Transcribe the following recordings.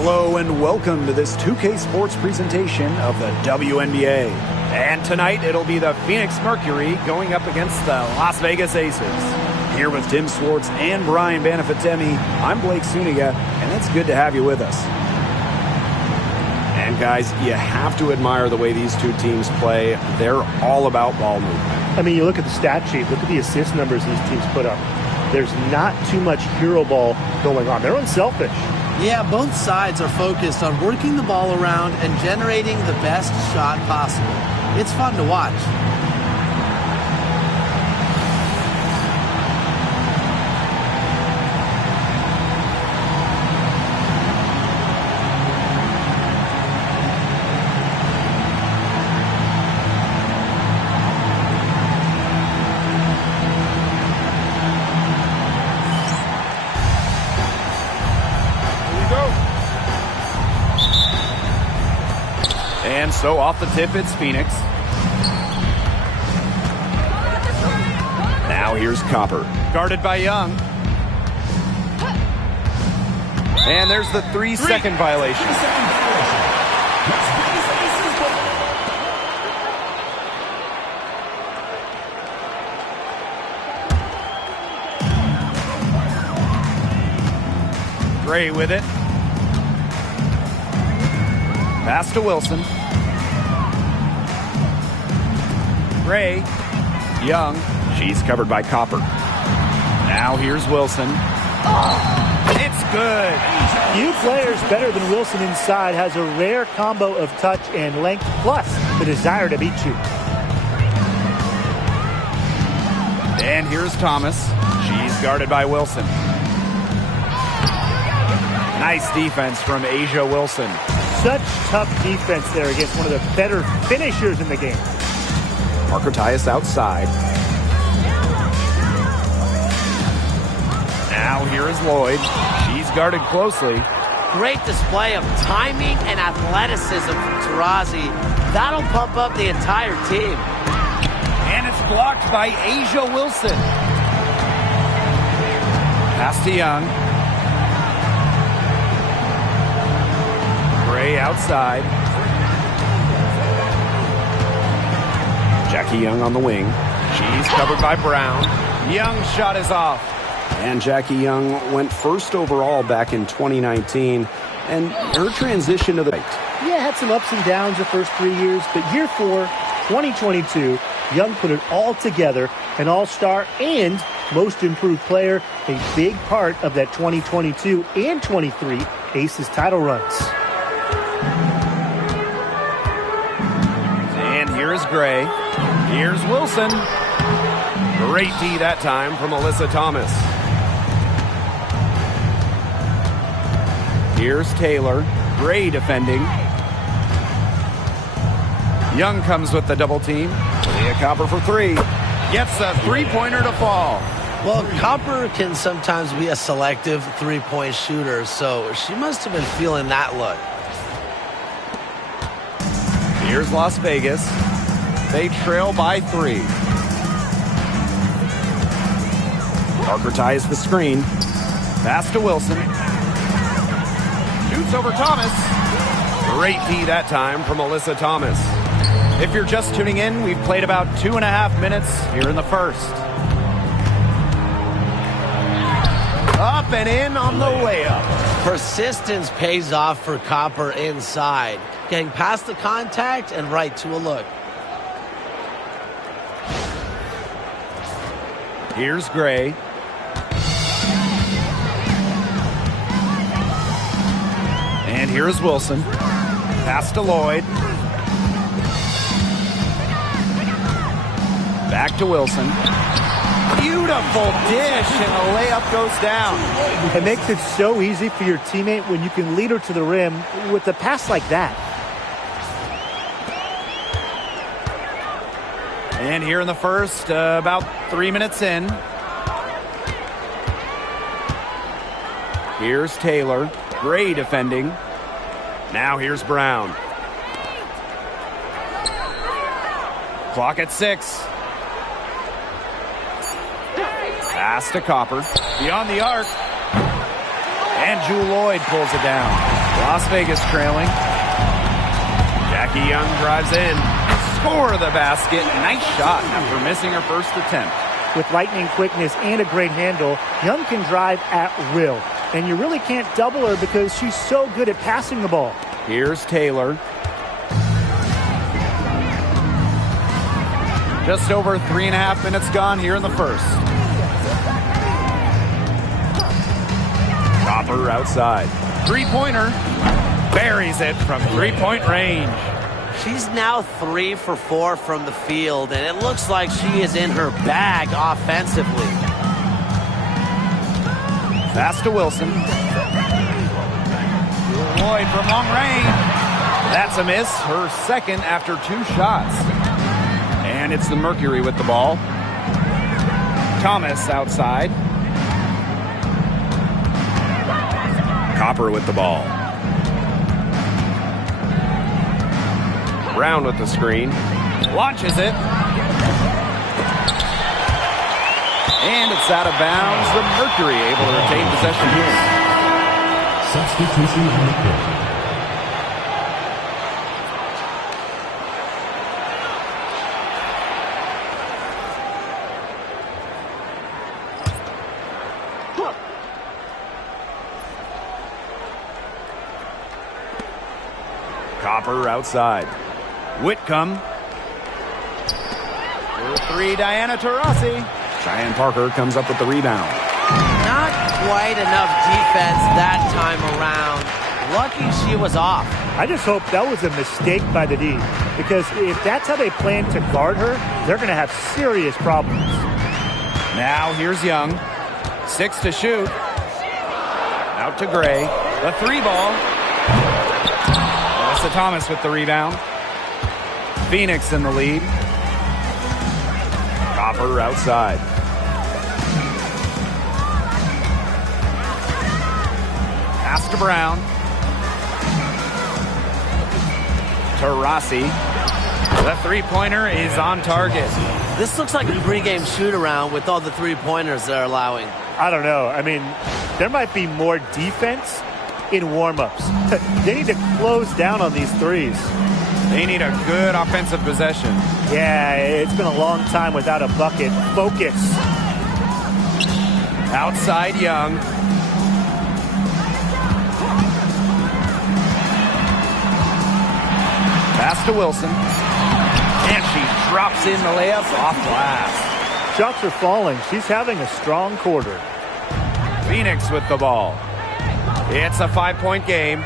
Hello and welcome to this 2K Sports presentation of the WNBA. And tonight it'll be the Phoenix Mercury going up against the Las Vegas Aces. Here with Tim Swartz and Brian Banafitemi, I'm Blake Suniga, and it's good to have you with us. And guys, you have to admire the way these two teams play. They're all about ball movement. I mean, you look at the stat sheet, look at the assist numbers these teams put up. There's not too much hero ball going on. They're unselfish. Yeah, both sides are focused on working the ball around and generating the best shot possible. It's fun to watch. And so off the tip, it's Phoenix. Now here's Copper. Guarded by Young. And there's the 3-second violation. Gray with it. Pass to Wilson. Gray. Young. She's covered by Copper. Now here's Wilson. It's good. Few players better than Wilson inside. Has a rare combo of touch and length, plus the desire to beat you. And here's Thomas. She's guarded by Wilson. Nice defense from Asia Wilson. Such tough defense there against one of the better finishers in the game. Marcotias outside. Now here is Lloyd. She's guarded closely. Great display of timing and athleticism from Taurasi. That'll pump up the entire team. And it's blocked by Asia Wilson. Pass to Young. Gray outside. Jackie Young on the wing. She's covered by Brown. Young's shot is off. And Jackie Young went first overall back in 2019. And her transition to the right. Yeah, had some ups and downs the first 3 years, but year 4, 2022, Young put it all together. An all-star and most improved player. A big part of that 2022 and 23 Aces title runs. And here's Gray. Here's Wilson. Great D that time from Alyssa Thomas. Here's Taylor. Gray defending. Young comes with the double team. Leah Copper for 3. Gets a three-pointer to fall. Well, Copper can sometimes be a selective three-point shooter, so she must have been feeling that look. Here's Las Vegas. They trail by 3. Parker ties the screen. Pass to Wilson. Shoots over Thomas. Great D that time from Alyssa Thomas. If you're just tuning in, we've played about 2.5 minutes here in the first. Up and in on the layup. Persistence pays off for Copper inside. Getting past the contact and right to a look. Here's Gray. And here's Wilson. Pass to Lloyd. Back to Wilson. Beautiful dish, and the layup goes down. It makes it so easy for your teammate when you can lead her to the rim with a pass like that. And here in the first, about 3 minutes in. Here's Taylor. Gray defending. Now here's Brown. Clock at 6. Pass to Copper. Beyond the arc. And Jewel Lloyd pulls it down. Las Vegas trailing. Jackie Young drives in. Score the basket. Nice shot after missing her first attempt. With lightning quickness and a great handle, Young can drive at will. And you really can't double her because she's so good at passing the ball. Here's Taylor. Just over 3.5 minutes gone here in the first. Copper outside. Three-pointer. Buries it from three-point range. She's now 3 for 4 from the field, and it looks like she is in her bag offensively. Pass to Wilson. Lloyd from long range. That's a miss. Her second after 2 shots. And it's the Mercury with the ball. Thomas outside. Copper with the ball. Brown with the screen. Launches it. And it's out of bounds. The Mercury able to retain possession here. Substitution on the court. Copper outside. Whitcomb. For 3, Diana Taurasi. Cheyenne Parker comes up with the rebound. Not quite enough defense that time around. Lucky she was off. I just hope that was a mistake by the D, because if that's how they plan to guard her, they're going to have serious problems. Now here's Young. 6 to shoot. Out to Gray. The 3-ball. Melissa Thomas with the rebound. Phoenix in the lead. Copper outside. Pass to Brown. Taurasi. The three-pointer is on target. This looks like a pregame shoot-around with all the three-pointers they're allowing. I don't know. I mean, there might be more defense in warm-ups. They need to close down on these threes. They need a good offensive possession. Yeah, it's been a long time without a bucket. Focus. Outside Young. Pass to Wilson. And she drops in the layup off glass. Shots are falling. She's having a strong quarter. Phoenix with the ball. It's a 5-point game.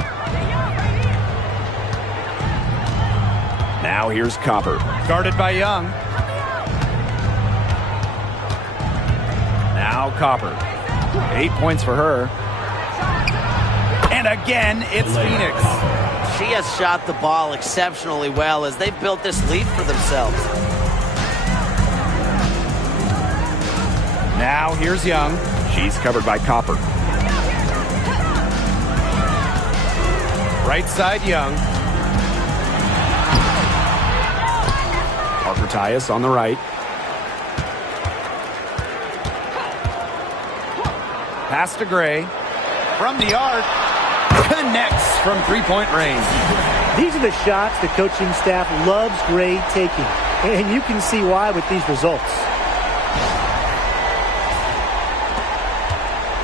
Now here's Copper. Guarded by Young. Now Copper. 8 points for her. And again, it's Phoenix. She has shot the ball exceptionally well as they've built this lead for themselves. Now here's Young. She's covered by Copper. Right side Young. Parker Tyus on the right. Pass to Gray. From the arc. Connects from three-point range. These are the shots the coaching staff loves Gray taking. And you can see why with these results.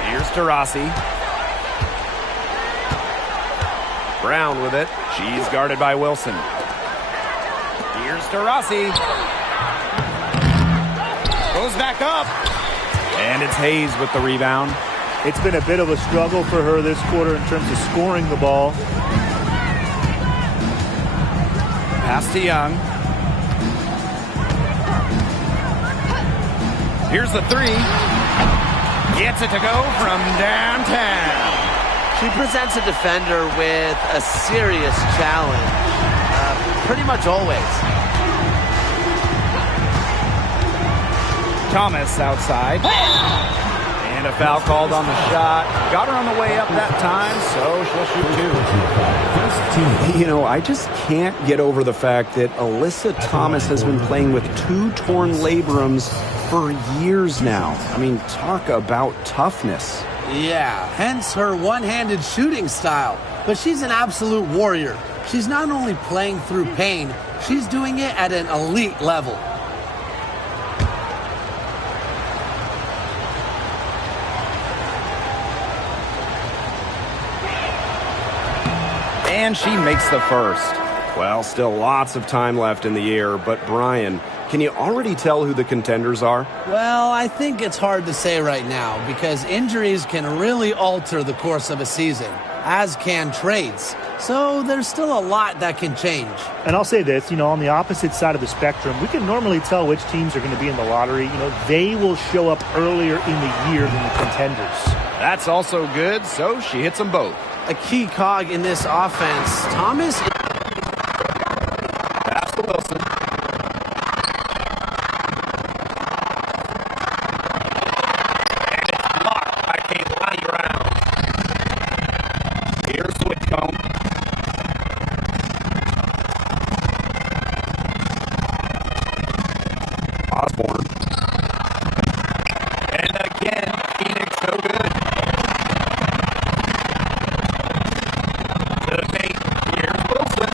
Here's Taurasi. Brown with it. She's guarded by Wilson. Here's Taurasi. Goes back up. And it's Hayes with the rebound. It's been a bit of a struggle for her this quarter in terms of scoring the ball. Pass to Young. Here's the 3. Gets it to go from downtown. She presents a defender with a serious challenge, pretty much always. Thomas outside. And a foul called on the shot. Got her on the way up that time, so she'll shoot 2. You know, I just can't get over the fact that Alyssa Thomas has been playing with 2 torn labrums for years now. I mean, talk about toughness. Yeah, hence her one-handed shooting style. but she's an absolute warrior. She's not only playing through pain, she's doing it at an elite level. And she makes the first. Well, still lots of time left in the year, but Brian, can you already tell who the contenders are? Well, I think it's hard to say right now because injuries can really alter the course of a season, as can trades. So there's still a lot that can change. And I'll say this, on the opposite side of the spectrum, we can normally tell which teams are going to be in the lottery. They will show up earlier in the year than the contenders. That's also good, so she hits them both. A key cog in this offense, Thomas. Pass to Wilson. And it's blocked by Kaylani Brown. Here's Whitcomb. Osborne. And again, Phoenix so good. Here's Wilson.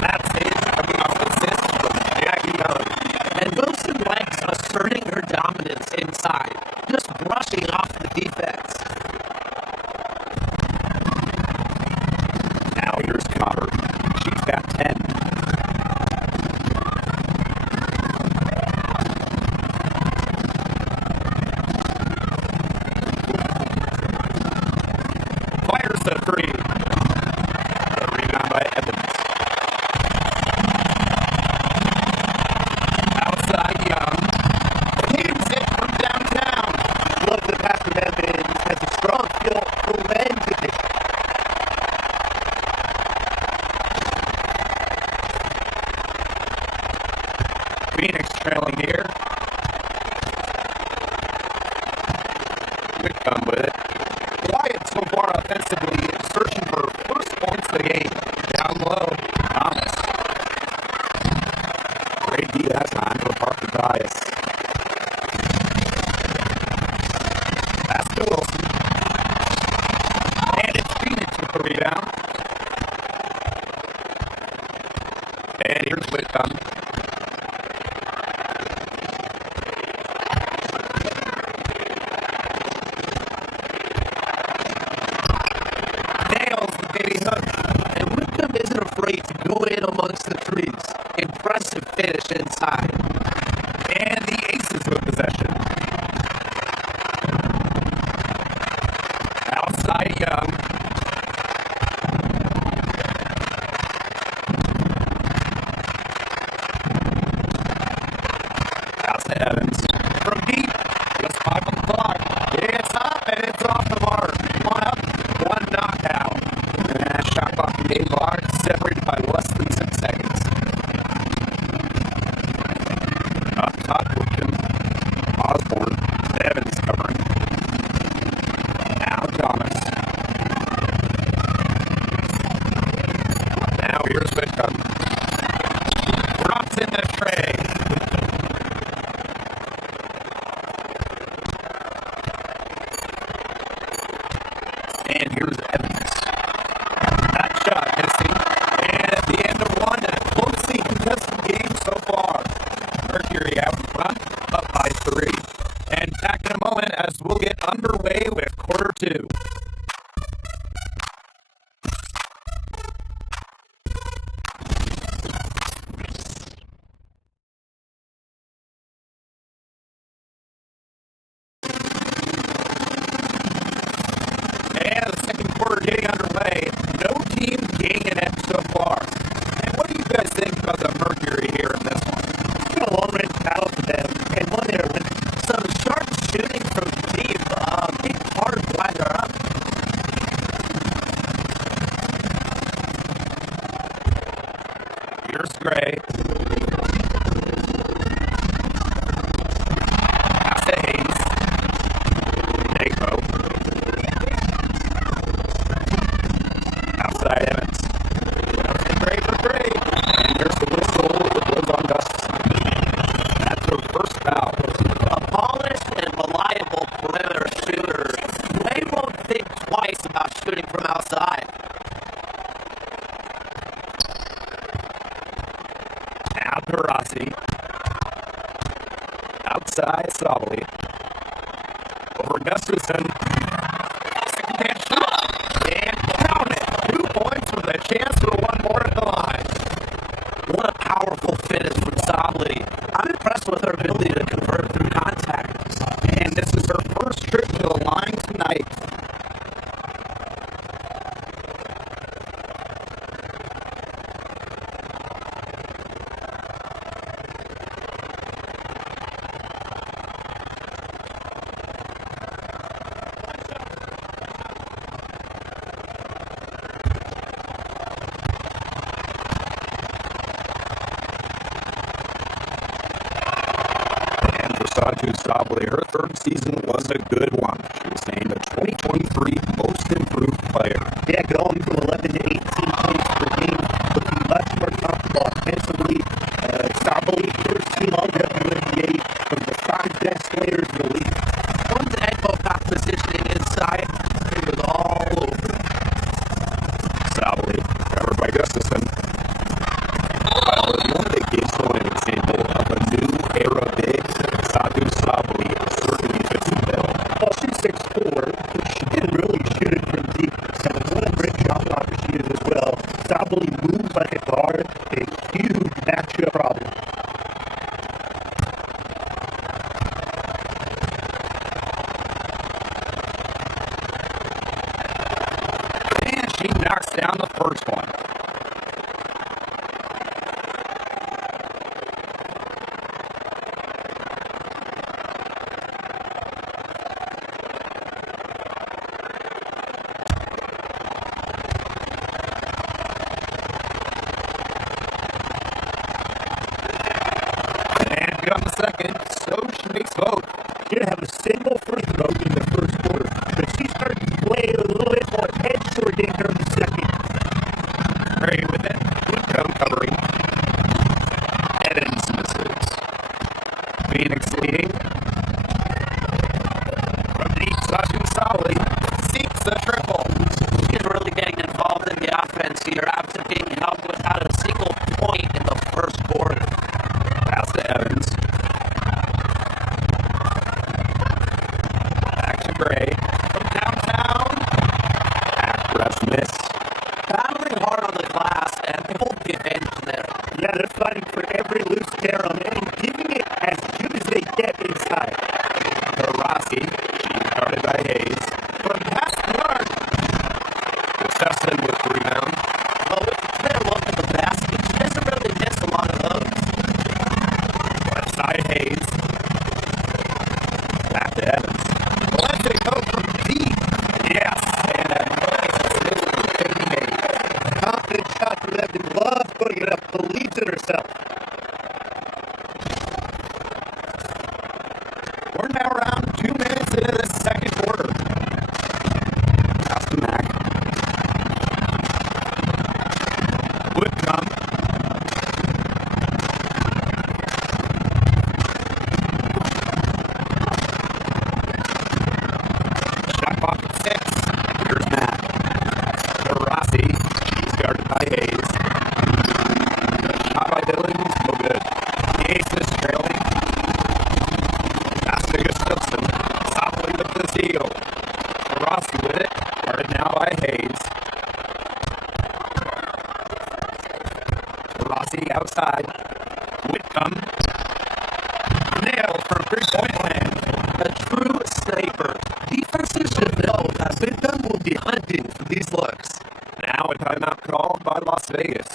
That's his assist from Jackie Young. And Wilson likes asserting her dominance inside, just brushing off the defense. Now here's Cotter. She's got 10. Fires the three. The rebound by Evans. Outside Young. Hits it from downtown. Love that Pastor Evans has a strong feel for when to hit. Phoenix trailing here. Whitcomb with it. Quiet so far offensively, searching for first points of the game. Down low, Thomas. Great D that time for Parker Dias. Pass to Wilson. And it's Phoenix with the rebound. And here's Whitcomb. Nails the baby hook. And Whitcomb isn't afraid to go in amongst the trees. Impressive finish inside. And the Aces with possession. Outside Young. Out to Evans. From deep. Just 5 on the clock. It's up and it's off the mark. 1 up, 1 knockout. And shot clock and game clock separated by less than 6 seconds. Up top, Osborne. Evans covering. Now Thomas. Now here's Whitcomb. Drops in the tray. And here's Evans. That shot missing. And at the end of 1, a closely contested game so far. Mercury out front, up by 3. And back in a moment as we'll get underway with quarter 2. And the second quarter getting underway. No team getting an edge so far. And what do you guys think about the Mercury here in this one? It's been a long-range battle for them, and one they're winning. Some sharp shooting from deep. Big part of why they're up. Here's Gray. Pass to Hayes. Naco. Outside Evans. Gray for Gray. And here's the whistle. It was on Gustafson. That's her first foul. A polished and reliable perimeter shooter. They won't think twice about shooting from outside. outside Solly. Over Gustafson. Second shot. And count it. 2 points with a chance for one more at the line. What a powerful finish from Sably. I'm impressed with her ability to convert through contact. And this is her first trip to the line tonight. Probably her third season was a good one. She was named a 2023 Most Improved Player. Yeah, going from 11 to 18 points per game, looking much more comfortable offensively. Sably, first team all WNBA, from the 5 best players in the league. One day, both got positioning inside. It was all over. Sably, covered by Gustafson. Well, if you want to give someone an example of a new era big, Sadu Sably certainly fits the bill. Well, she's 6'4", and she can really shoot it from deep. And what a great shot blocker she is as well. Sably moves like a guard, a huge matchup problem. And she knocks down the first one. On the second, so she makes both. She didn't have a single free throw in the first quarter, but she started to play a little bit more edge to her game during the second. Gray with it. Good covering. Evans misses. Phoenix leading. From deep, Sasha Solly seeks the triple. She's really getting involved in the offense here after being held without a single point in the first quarter. Pass to Evans. Back to Gray. From downtown. Back press miss. Battling hard on the glass and pulled the advantage there. Yeah, they're fighting for every loose carom and giving it as good as they get inside. For Rossi. She guarded by Hayes. From past the arc. Gustafson with the rebound. Well, with the clear look at the basket, she doesn't really miss a lot of those. Left side Hayes. Back to Evans. Let's it go from deep. Yes. And a nice assist from Katie Hayes. Confident shot from Evans. Loves putting it up. Believes in herself. We're now around 2 minutes into the second quarter. Pass to Mack. Would come. Shot clock at 6. Here's Matt. To Rossi. He's guarded by Hayes. Shot by Dillon. No good. The Aces trailing. Pass to Gustafson. Softly with the seal. Rossi with it. Guarded now by Hayes. Rossi outside. Whitcomb. Nailed from 3-point land. A true sniper. Defenses should know that Whitcomb will be hunting for these looks. Now a timeout called by Las Vegas.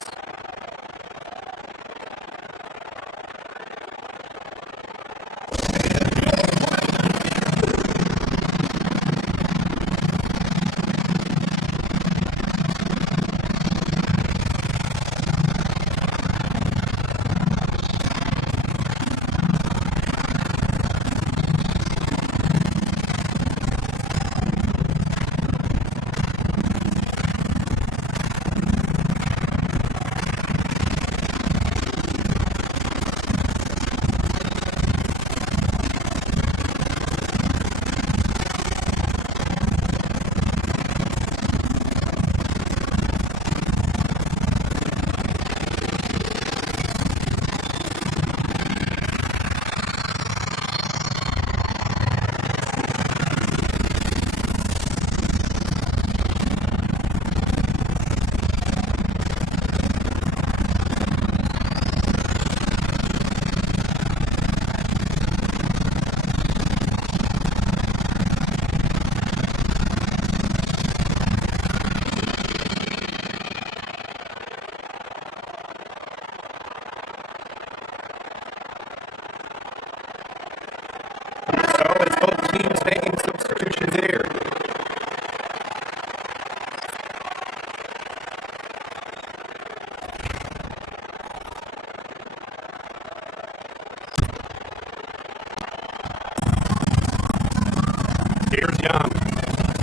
Here's Young.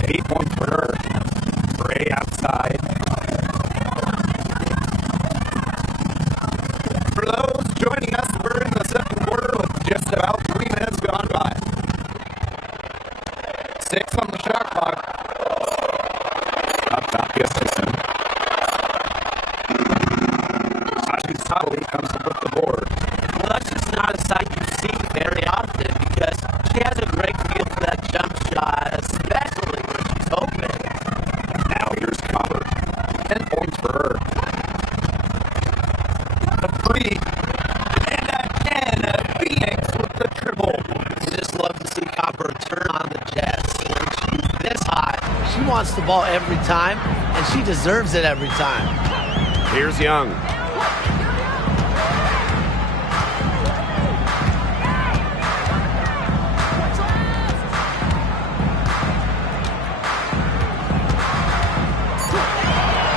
8 points for her. Gray outside. For those joining us, we're in the second quarter with just about 3 minutes gone by. 6 on the shot clock. Up top, Gustafson. Sashi comes up with the board. Well, that's just not a sight you see very often because she has a great feel for that jump shot, especially when she's open. Now here's Copper. 10 points for her. A 3. And again, Phoenix with the triple. You just love to see Copper turn on the Jets. When she's this hot, she wants the ball every time, and she deserves it every time. Here's Young.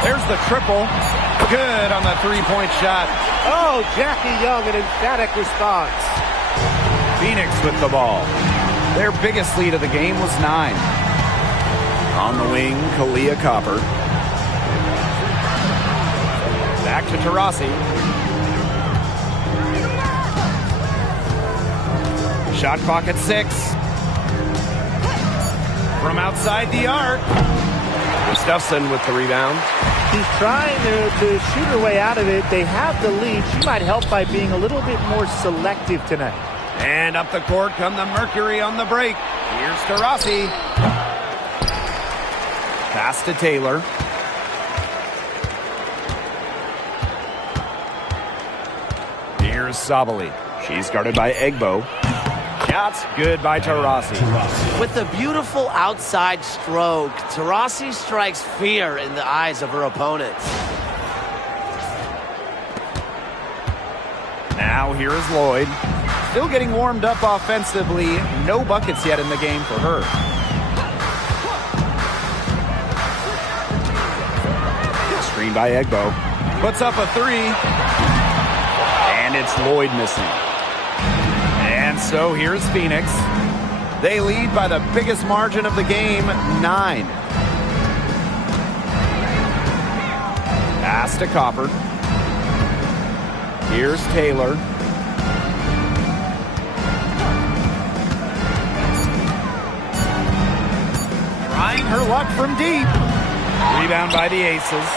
There's the triple. Good on the 3-point shot. Oh, Jackie Young, an emphatic response. Phoenix with the ball. Their biggest lead of the game was 9. On the wing, Kalia Copper. Back to Taurasi. Shot clock at 6. From outside the arc. Gustafson with the rebound. She's trying to shoot her way out of it. They have the lead. She might help by being a little bit more selective tonight. And up the court come the Mercury on the break. Here's Taurasi. Pass to Taylor. Here's Sabali. She's guarded by Egbo. Shots good by Taurasi. With a beautiful outside stroke, Taurasi strikes fear in the eyes of her opponents. Now here is Lloyd. Still getting warmed up offensively. No buckets yet in the game for her. Screen by Egbo. Puts up a 3. And it's Lloyd missing. And so here's Phoenix. They lead by the biggest margin of the game, 9. Pass to Copper. Here's Taylor. Trying her luck from deep. Rebound by the Aces.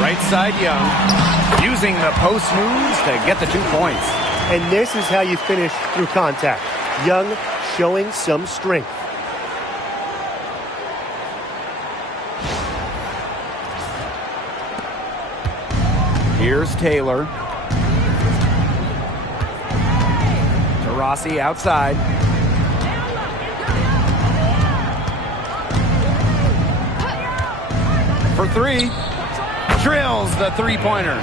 Right side Young. Using the post moves to get the 2 points. And this is how you finish through contact. Young showing some strength. Here's Taylor. Taurasi outside. For 3. Drills the 3-pointer.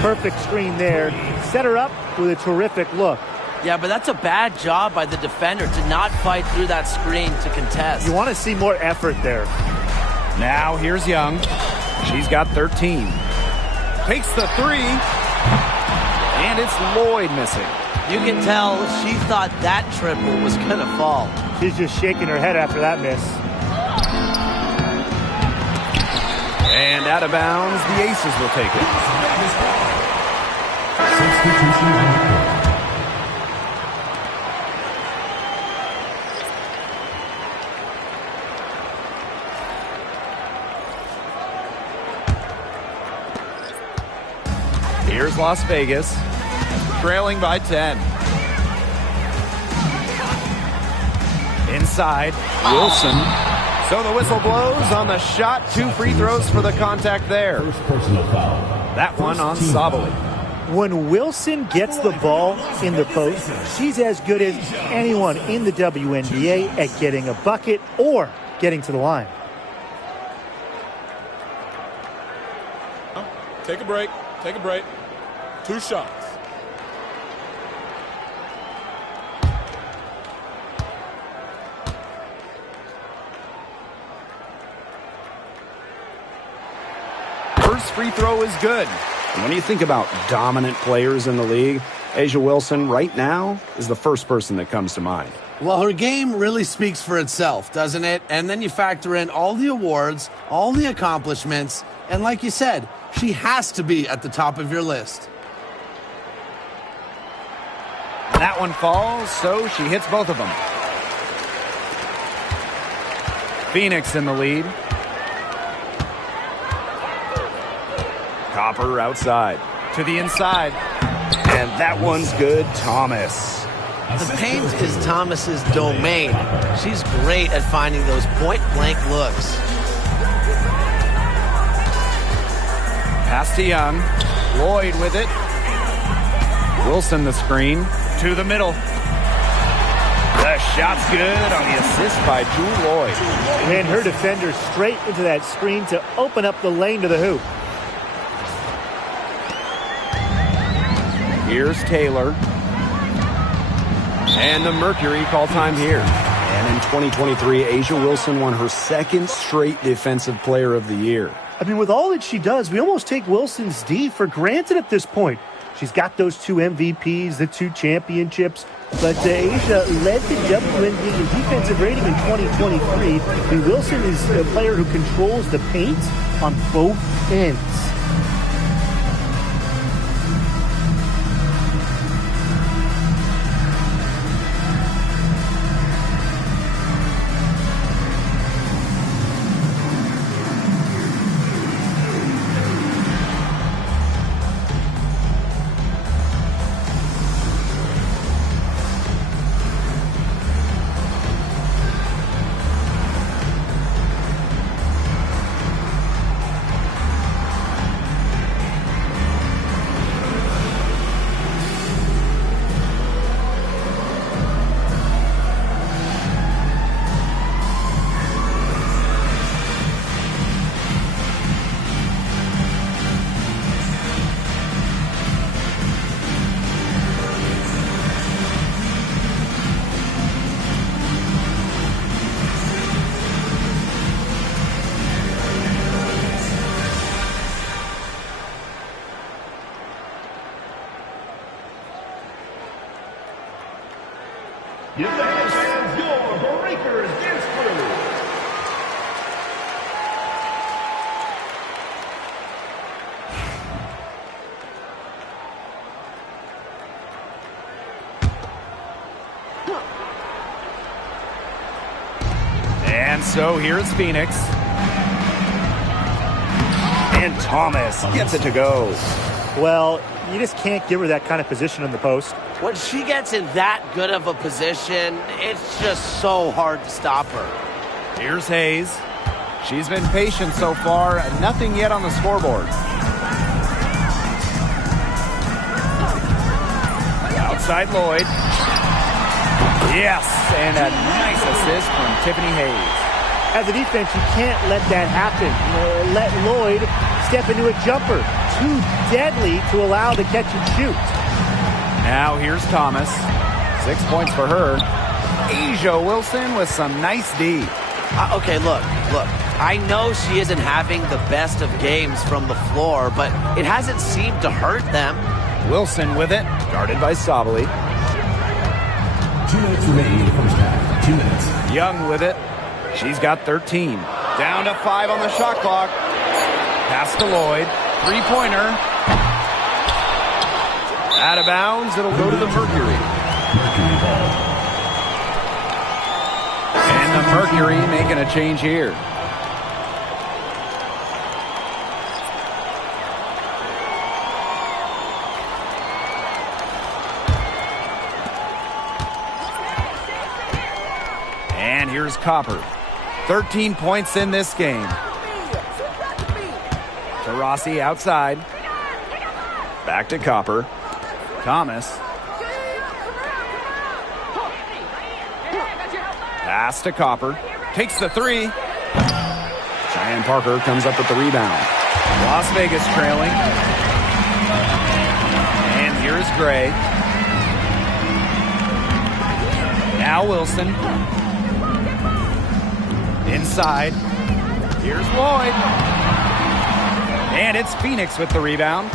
Perfect screen there. Set her up with a terrific look. Yeah, but that's a bad job by the defender to not fight through that screen to contest. You want to see more effort there. Now here's Young. She's got 13. Takes the 3. And it's Lloyd missing. You can tell she thought that triple was going to fall. She's just shaking her head after that miss. And out of bounds, the Aces will take it. Substitution on the court. Here's Las Vegas, trailing by 10. Inside, Wilson. So the whistle blows on the shot. 2 free throws for the contact there. First personal foul. That one on Sabali. When Wilson gets the ball in the post, she's as good as anyone in the WNBA at getting a bucket or getting to the line. Take a break. Take a break. 2 shots. First free throw is good. And when you think about dominant players in the league, A'ja Wilson, right now, is the first person that comes to mind. Well, her game really speaks for itself, doesn't it? And then you factor in all the awards, all the accomplishments, and like you said, she has to be at the top of your list. That one falls, so she hits both of them. Phoenix in the lead. Copper outside. To the inside. And that one's good. Thomas. The paint is Thomas's domain. She's great at finding those point-blank looks. Pass to Young. Lloyd with it. Wilson the screen. To the middle. The shot's good on the assist by Jewel Lloyd. And her defender straight into that screen to open up the lane to the hoop. Here's Taylor. And the Mercury call time here. And in 2023, A'ja Wilson won her second straight Defensive Player of the Year. I mean, with all that she does, we almost take Wilson's D for granted at this point. She's got those 2 MVPs, the 2 championships, but A'ja led the WNBA in defensive rating in 2023. And Wilson is a player who controls the paint on both ends. Give the fans your Breakers dance crew. And so here's Phoenix. And Thomas gets it to go. Well, you just can't give her that kind of position in the post. When she gets in that good of a position, it's just so hard to stop her. Here's Hayes. She's been patient so far. Nothing yet on the scoreboard. Outside Lloyd. Yes, and a nice assist from Tiffany Hayes. As a defense, you can't let that happen. Let Lloyd step into a jumper. Too deadly to allow the catch and shoot. Now here's Thomas. 6 points for her. A'ja Wilson with some nice D. Okay, look. I know she isn't having the best of games from the floor, but it hasn't seemed to hurt them. Wilson with it, guarded by Sabali. 2 minutes remaining in the first half. 2 minutes. Young with it. She's got 13. Down to 5 on the shot clock. Pass to Lloyd. Three-pointer. Out of bounds. It'll go to the Mercury. And the Mercury making a change here. And here's Copper. 13 points in this game. Taurasi outside. Back to Copper. Thomas. Pass to Copper. Takes the three. Cheyenne Parker comes up with the rebound. Las Vegas trailing. And here's Gray. Now Wilson. Inside. Here's Lloyd. And it's Phoenix with the rebound.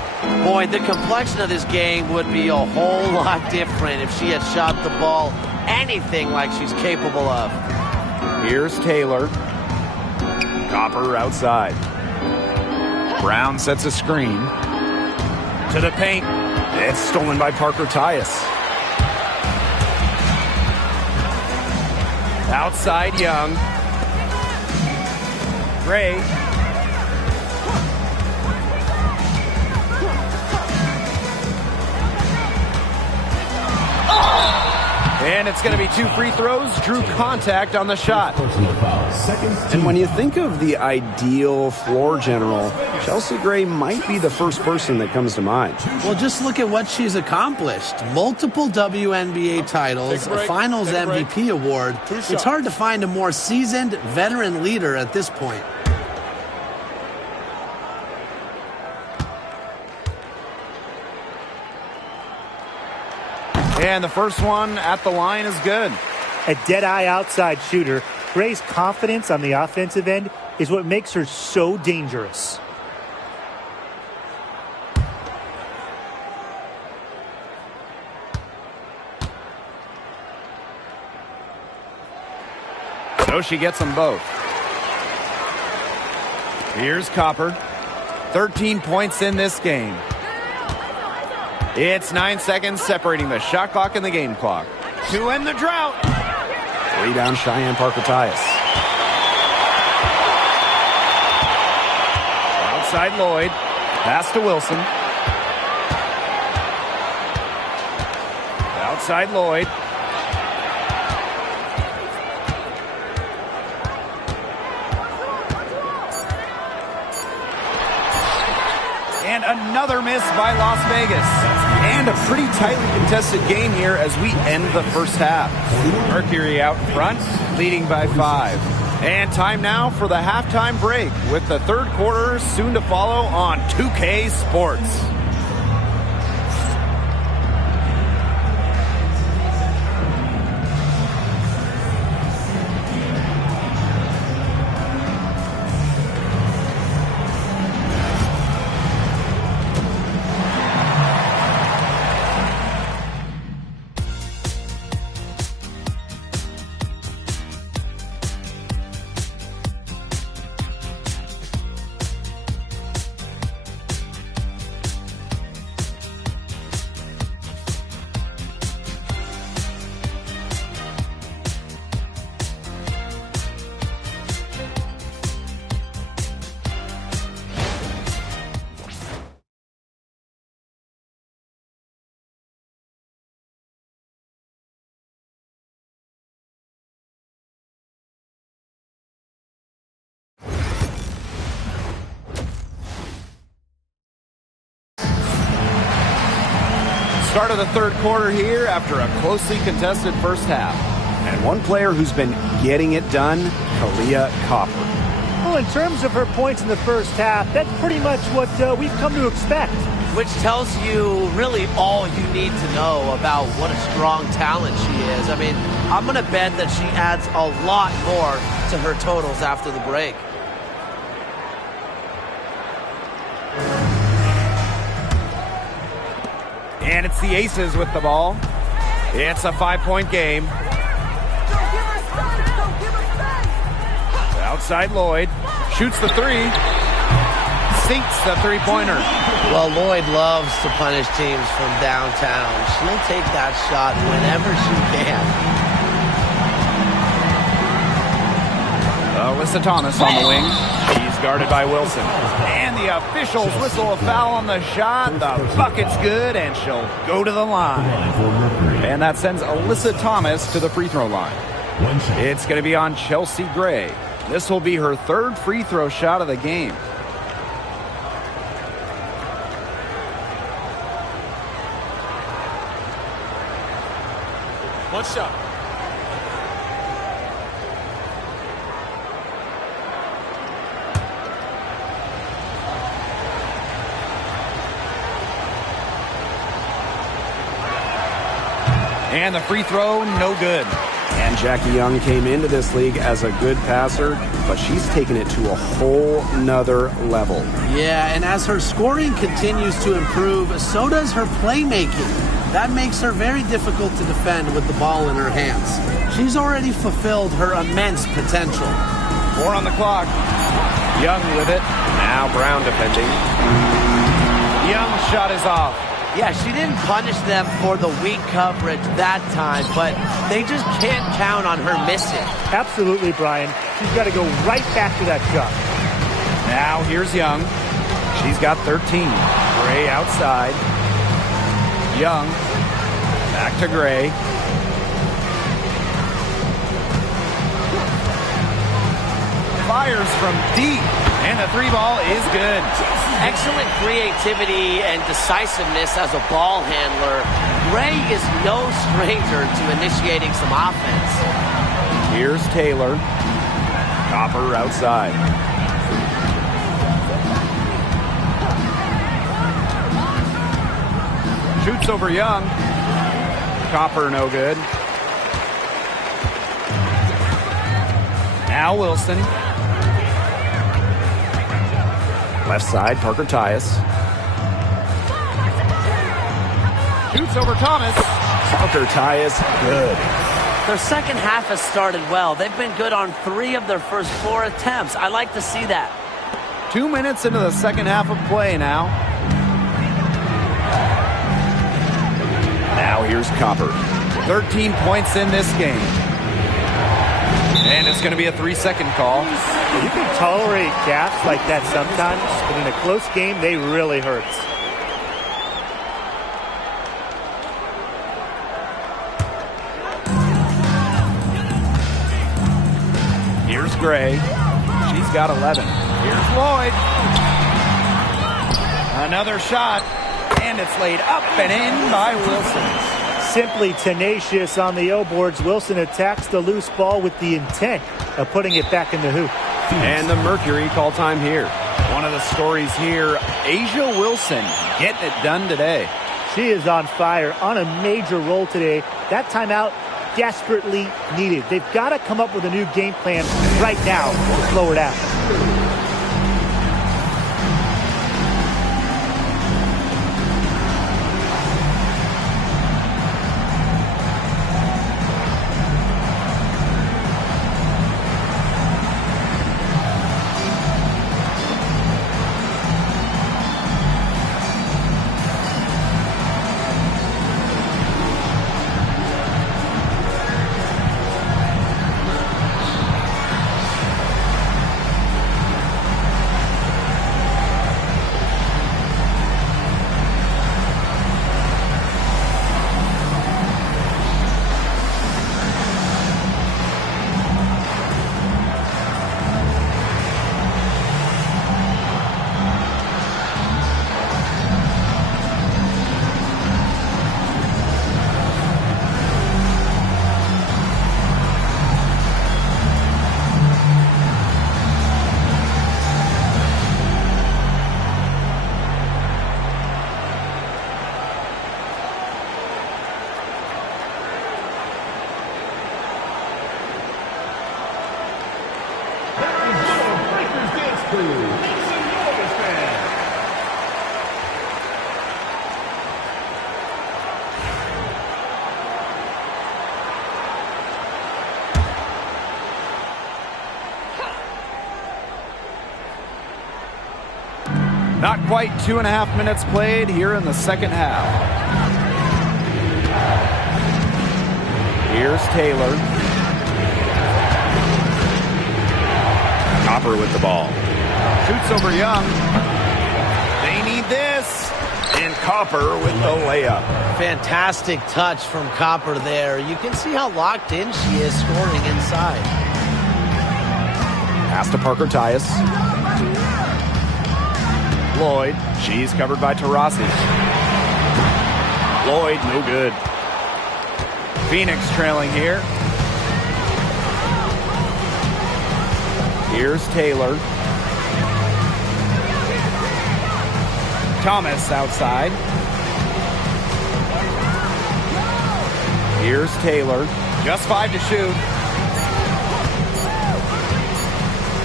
Boy, the complexion of this game would be a whole lot different if she had shot the ball anything like she's capable of. Here's Taylor. Copper outside. Brown sets a screen. To the paint. It's stolen by Parker Tyus. Outside Young. Gray. And it's going to be 2 free throws. Drew contact on the shot. And when you think of the ideal floor general, Chelsea Gray might be the first person that comes to mind. Well, just look at what she's accomplished. Multiple WNBA titles, a Finals MVP award. It's hard to find a more seasoned veteran leader at this point. And the first one at the line is good. A dead-eye outside shooter, Gray's confidence on the offensive end is what makes her so dangerous. So she gets them both. Here's Copper. 13 points in this game. It's 9 seconds separating the shot clock and the game clock. To end the drought. Rebound Cheyenne Parker Tyus. Outside Lloyd. Pass to Wilson. Outside Lloyd. And another miss by Las Vegas. And a pretty tightly contested game here as we end the first half. Mercury out front, leading by 5. And time now for the halftime break with the third quarter soon to follow on 2K Sports. Start of the third quarter here after a closely contested first half. And one player who's been getting it done, Kahleah Copper. Well, in terms of her points in the first half, that's pretty much what we've come to expect. Which tells you really all you need to know about what a strong talent she is. I mean, I'm going to bet that she adds a lot more to her totals after the break. And it's the Aces with the ball. It's a 5-point game. Outside Lloyd. Shoots the three. Sinks the three-pointer. Well, Lloyd loves to punish teams from downtown. She'll take that shot whenever she can. Alyssa Thomas on the wing. She's guarded by Wilson. And the officials whistle a foul on the shot. The bucket's good, and she'll go to the line. And that sends Alyssa Thomas to the free throw line. It's going to be on Chelsea Gray. This will be her third free throw shot of the game. One shot. And the free throw, no good. And Jackie Young came into this league as a good passer, but she's taken it to a whole nother level. Yeah, and as her scoring continues to improve, so does her playmaking. That makes her very difficult to defend with the ball in her hands. She's already fulfilled her immense potential. 4 on the clock. Young with it. Now Brown defending. Young's shot is off. Yeah, she didn't punish them for the weak coverage that time, but they just can't count on her missing. Absolutely, Brian. She's got to go right back to that shot. Now here's Young. She's got 13. Gray outside. Young. Back to Gray. Fires from deep, and the 3 ball is good. Excellent creativity and decisiveness as a ball handler. Gray is no stranger to initiating some offense. Here's Taylor. Copper outside. Shoots over Young. Copper no good. Now Wilson. Left side, Parker Tyus. Shoots over Thomas. Parker Tyus, good. Their second half has started well. They've been good on 3 of their first 4 attempts. I like to see that. 2 minutes into the second half of play now. Now here's Copper. 13 points in this game. And it's going to be a 3-second call. You can tolerate gaps like that sometimes, but in a close game, they really hurt. Here's Gray. She's got 11. Here's Lloyd. Another shot, and it's laid up and in by Wilson. Simply tenacious on the O-boards. Wilson attacks the loose ball with the intent of putting it back in the hoop. And the Mercury call time here. One of the stories here, Asia Wilson getting it done today. She is on fire, on a major roll today. That timeout desperately needed. They've got to come up with a new game plan right now to slow her down. Not quite 2.5 minutes played here in the second half. Here's Taylor. Copper with the ball. Shoots over Young. They need this. And Copper with the layup. Fantastic touch from Copper there. You can see how locked in she is scoring inside. Pass to Parker Tyus. Lloyd. She's covered by Taurasi. Lloyd, no good. Phoenix trailing here. Here's Taylor. Thomas outside. Here's Taylor. Just 5 to shoot.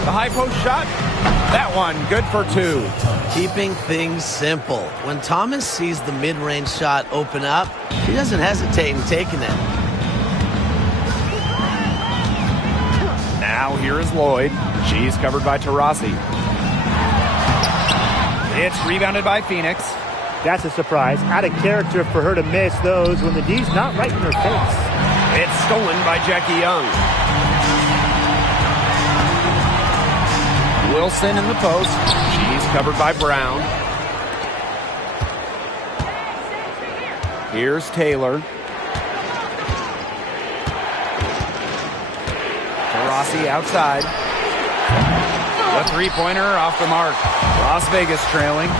The high post shot. That one, good for 2. Keeping things simple. When Thomas sees the mid-range shot open up, he doesn't hesitate in taking it. Now here is Lloyd. She's covered by Taurasi. It's rebounded by Phoenix. That's a surprise. Out of character for her to miss those when the D's not right in her face. It's stolen by Jackie Young. Wilson in the post. She's covered by Brown. Here's Taylor. Taurasi outside. The three-pointer off the mark. Las Vegas trailing.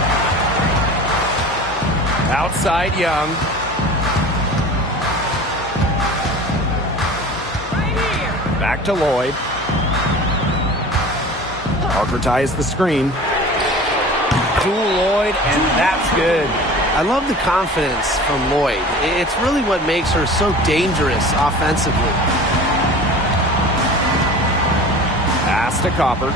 Outside Young. Back to Lloyd. Parker ties the screen. To Lloyd, and that's good. I love the confidence from Lloyd. It's really what makes her so dangerous offensively. Pass to Copper.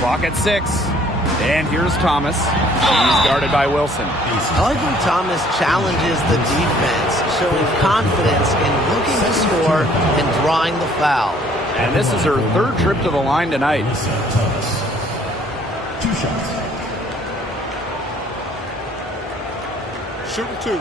Clock at 6. And here's Thomas. He's guarded by Wilson. I like when Thomas challenges the defense, showing confidence in looking to score and drawing the foul. And this is her 3rd trip to the line tonight. 2 shots. Shooting 2.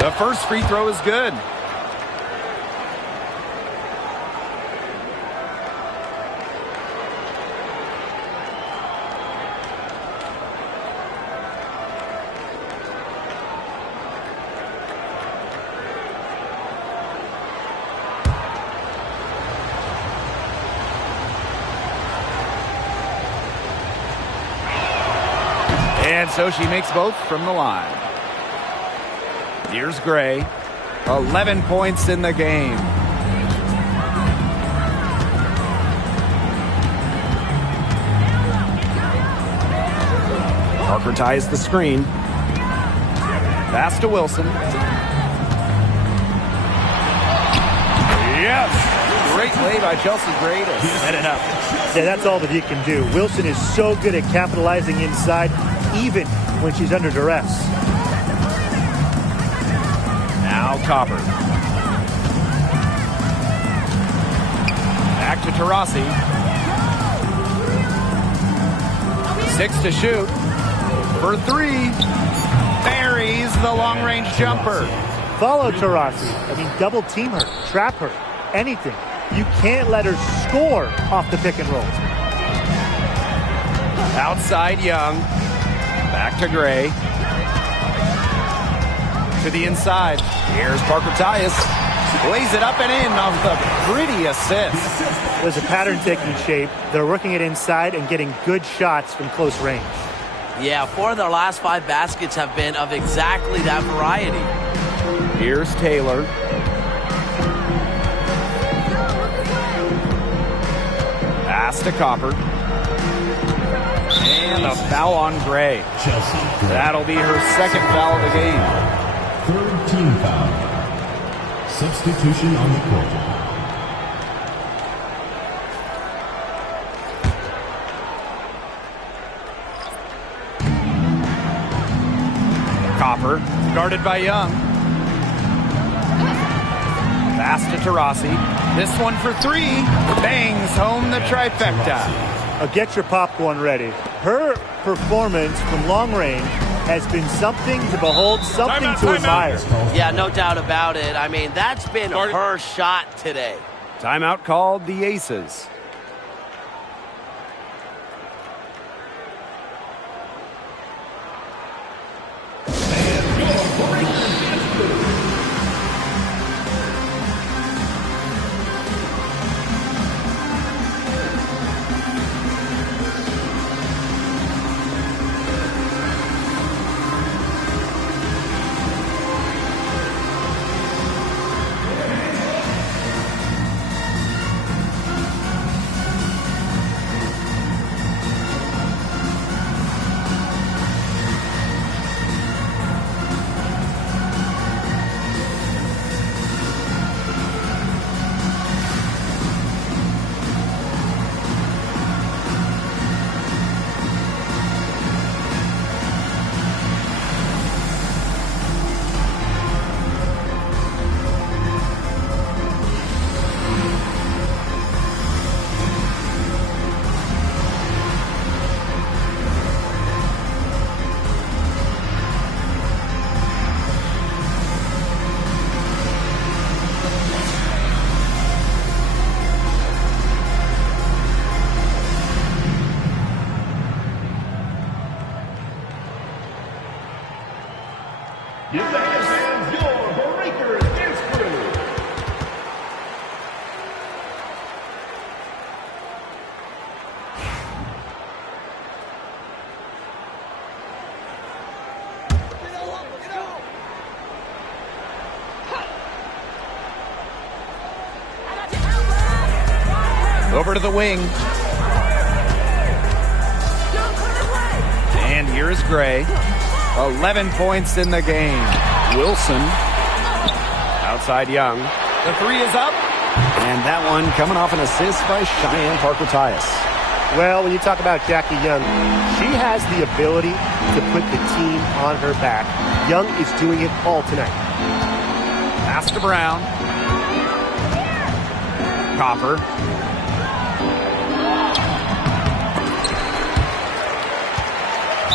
The first free throw is good. And so she makes both from the line. Here's Gray. 11 points in the game. Parker ties the screen. Pass to Wilson. Yes! Great play by Chelsea Gray to set it up. Yeah, that's all that he can do. Wilson is so good at capitalizing inside, even when she's under duress. Now Copper. Back to Taurasi. 6 to shoot. For 3. Buries the long-range jumper. Follow Taurasi. I mean, double team her, trap her, anything. You can't let her score off the pick and roll. Outside Young. Back to Gray. To the inside. Here's Parker Tyus. Lays it up and in off the pretty assist. There's a pattern taking shape. They're working it inside and getting good shots from close range. Yeah, 4 of their last 5 baskets have been of exactly that variety. Here's Taylor. Pass to Copper. And a foul on Gray. That'll be her 2nd foul of the game. 3rd team foul. Substitution on the court. Copper, guarded by Young. Pass to Taurasi. This one for 3. Bangs home the trifecta. Get your popcorn ready. Her performance from long range has been something to behold, something to admire. Yeah, no doubt about it. I mean, that's been her shot today. Timeout called the Aces. Give the hands your Breakers dance crew. Over to the wing. And here is Gray. 11 points in the game. Wilson. Outside Young. The three is up. And that one coming off an assist by Cheyenne Parker-Tyus. Well, when you talk about Jackie Young, she has the ability to put the team on her back. Young is doing it all tonight. Pass to Brown. Copper.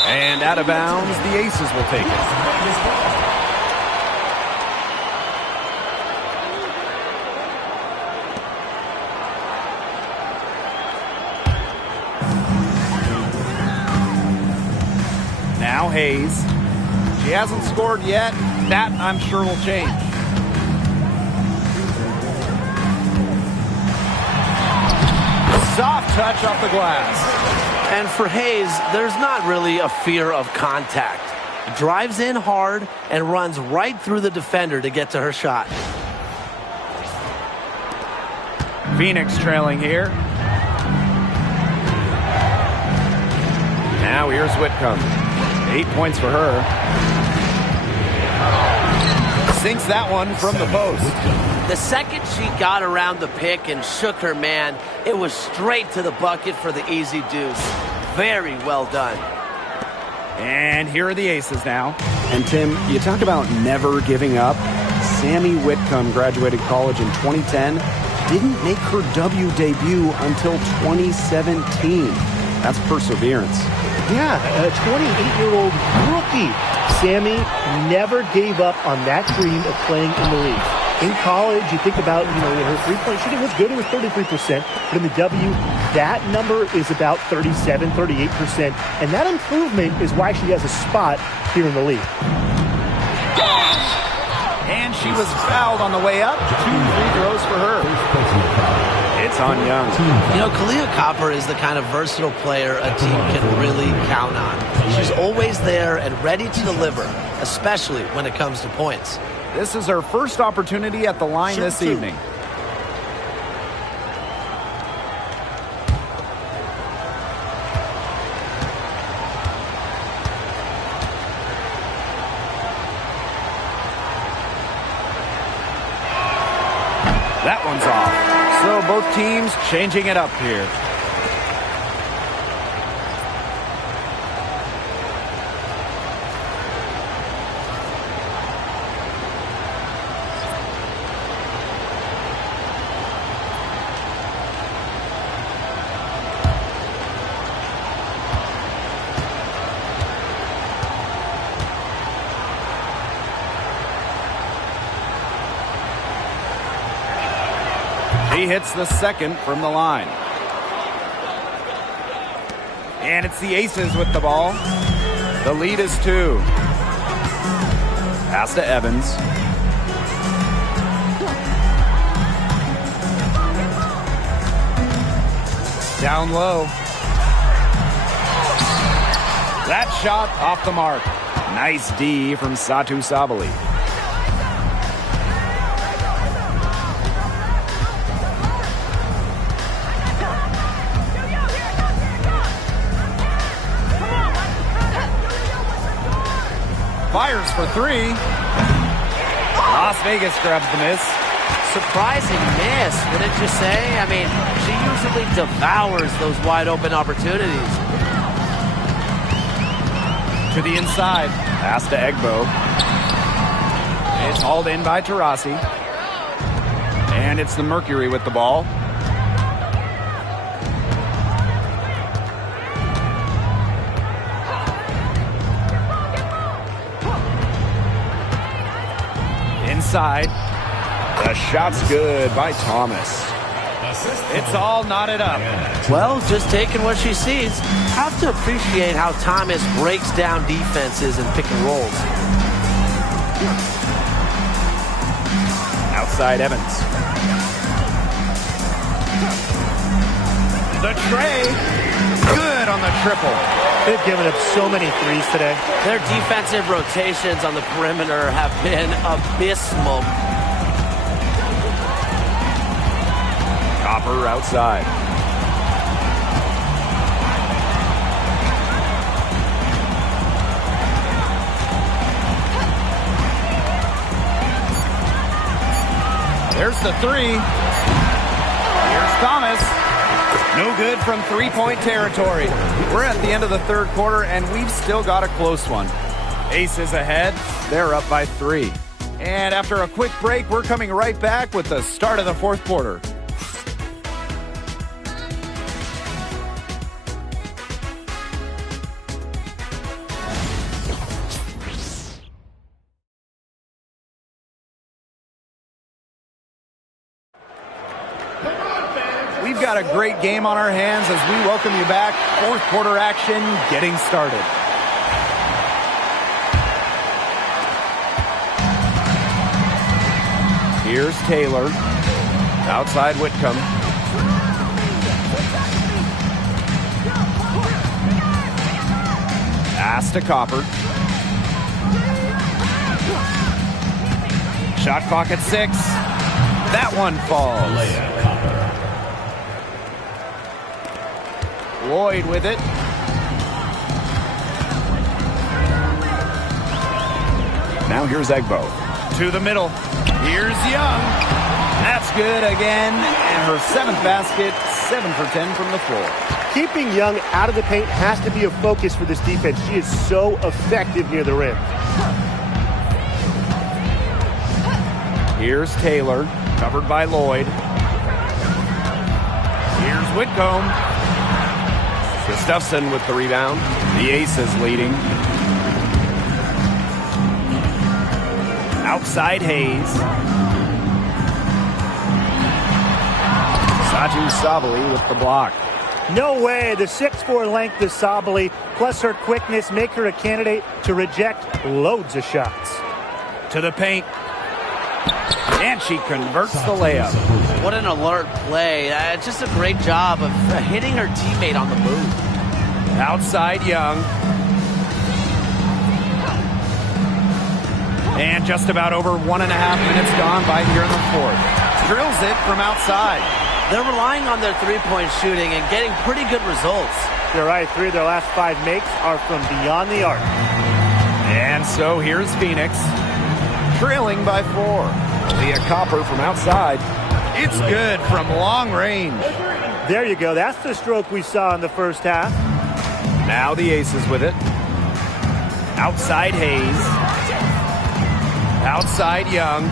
And out of bounds, the Aces will take it. Now Hayes. She hasn't scored yet. That, I'm sure, will change. Soft touch off the glass. And for Hayes, there's not really a fear of contact. Drives in hard and runs right through the defender to get to her shot. Phoenix trailing here. Now here's Whitcomb. 8 points for her. Sinks that one from the post. The second she got around the pick and shook her man, it was straight to the bucket for the easy deuce. Very well done. And here are the Aces now. And Tim, you talk about never giving up. Sammy Whitcomb graduated college in 2010. Didn't make her W debut until 2017. That's perseverance. Yeah, a 28-year-old rookie. Sammy never gave up on that dream of playing in the league. In college, you think about, her three-point shooting was good. It was 33%. But in the W, that number is about 37, 38%. And that improvement is why she has a spot here in the league. And she was fouled on the way up. 2 free throws for her. It's on Young. Kalia Copper is the kind of versatile player a team can really count on. She's always there and ready to deliver, especially when it comes to points. This is her first opportunity at the line this evening. That one's off. So both teams changing it up here. He hits the second from the line. And it's the Aces with the ball. The lead is 2. Pass to Evans. Down low. That shot off the mark. Nice D from Satu Sabali. Fires for 3. Las Vegas grabs the miss. Surprising miss, wouldn't you say? I mean, she usually devours those wide open opportunities. To the inside. Pass to Egbo. It's hauled in by Taurasi. And it's the Mercury with the ball. Inside. The shot's good by Thomas. It's all knotted up. Well, just taking what she sees. Have to appreciate how Thomas breaks down defenses and pick and rolls. Outside Evans. The tray. Good on the triple. They've given up so many threes today. Their defensive rotations on the perimeter have been abysmal. Copper outside. There's the three. Here's Thomas. No good from three-point territory. We're at the end of the third quarter, and we've still got a close one. Aces ahead. They're up by 3. And after a quick break, we're coming right back with the start of the fourth quarter. We've got a great game on our hands as we welcome you back. Fourth quarter action getting started. Here's Taylor. Outside Whitcomb. Pass to Copper. Shot clock at 6. That one falls. Lloyd with it. Now here's Egbo. To the middle. Here's Young. That's good again. And her 7th basket, 7 for 10 from the floor. Keeping Young out of the paint has to be a focus for this defense. She is so effective near the rim. Here's Taylor. Covered by Lloyd. Here's Whitcomb. Gustafson with the rebound. The Aces leading. Outside Hayes. Satu Sabali with the block. No way. The 6'4" length of Sabali plus her quickness make her a candidate to reject loads of shots. To the paint. And she converts the layup. What an alert play. Just a great job of hitting her teammate on the move. Outside Young. And just about over 1.5 minutes gone by here in the fourth. Drills it from outside. They're relying on their three-point shooting and getting pretty good results. You're right. 3 of their last 5 makes are from beyond the arc. And so here's Phoenix. Trailing by 4. Leah Copper from outside. It's good from long range. There you go. That's the stroke we saw in the first half. Now the Aces with it. Outside Hayes. Outside Young.